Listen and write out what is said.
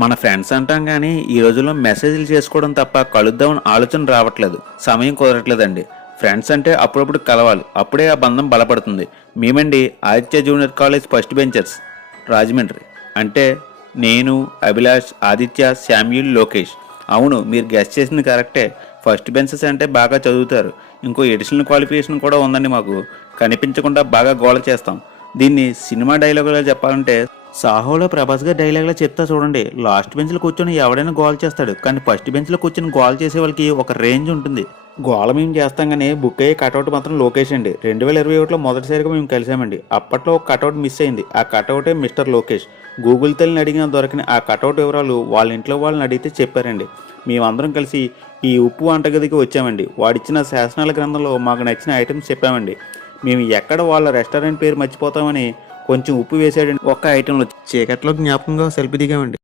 మన ఫ్రెండ్స్ అంటాం కానీ ఈ రోజుల్లో మెసేజ్లు చేసుకోవడం తప్ప కలుద్దామని ఆలోచన రావట్లేదు. సమయం కుదరట్లేదండి. ఫ్రెండ్స్ అంటే అప్పుడప్పుడు కలవాలి, అప్పుడే ఆ బంధం బలపడుతుంది. మేమండి Aditya junior college first benchers, Rajahmundry. అంటే నేను, అభిలాష్, ఆదిత్య, శామ్యూల్, లోకేష్. అవును, మీరు గెస్ట్ చేసింది కరెక్టే. ఫస్ట్ బెంచెస్ అంటే బాగా చదువుతారు. ఇంకో ఎడిషనల్ క్వాలిఫికేషన్ కూడా ఉందండి మాకు. కనిపించకుండా బాగా గోల చేస్తాం. దీన్ని సినిమా డైలాగులో చెప్పాలంటే సాహోలో ప్రభాస్ గారి డైలాగ్లో చెప్తా చూడండి. లాస్ట్ బెంచ్లో కూర్చొని ఎవడైనా గోల్ చేస్తాడు, కానీ ఫస్ట్ బెంచ్లో కూర్చొని గోల్ చేసే వాళ్ళకి ఒక రేంజ్ ఉంటుంది. గోల మేము చేస్తాం కానీ బుక్ అయ్యే కటౌట్ మాత్రం లోకేష్ అండి. 2021లో మొదటిసారిగా మేము కలిసామండి. అప్పట్లో ఒక కటౌట్ మిస్ అయింది. ఆ కటౌటే మిస్టర్ లోకేష్. గూగుల్ తల్లిని అడిగిన దొరికిన ఆ కటౌట్ వివరాలు వాళ్ళ ఇంట్లో వాళ్ళని అడిగితే చెప్పారండి. మేమందరం కలిసి ఈ ఉప్పు వంటగదికి వచ్చామండి. వాడిచ్చిన శాసనాల గ్రంథంలో మాకు నచ్చిన ఐటమ్స్ చెప్పామండి. మేము ఎక్కడ వాళ్ళ రెస్టారెంట్ పేరు మర్చిపోతామని కొంచెం ఉప్పు వేసాడండి ఒక్క ఐటెంలో. చీకట్లో జ్ఞాపకంగా సెల్ఫీ దిగామండి.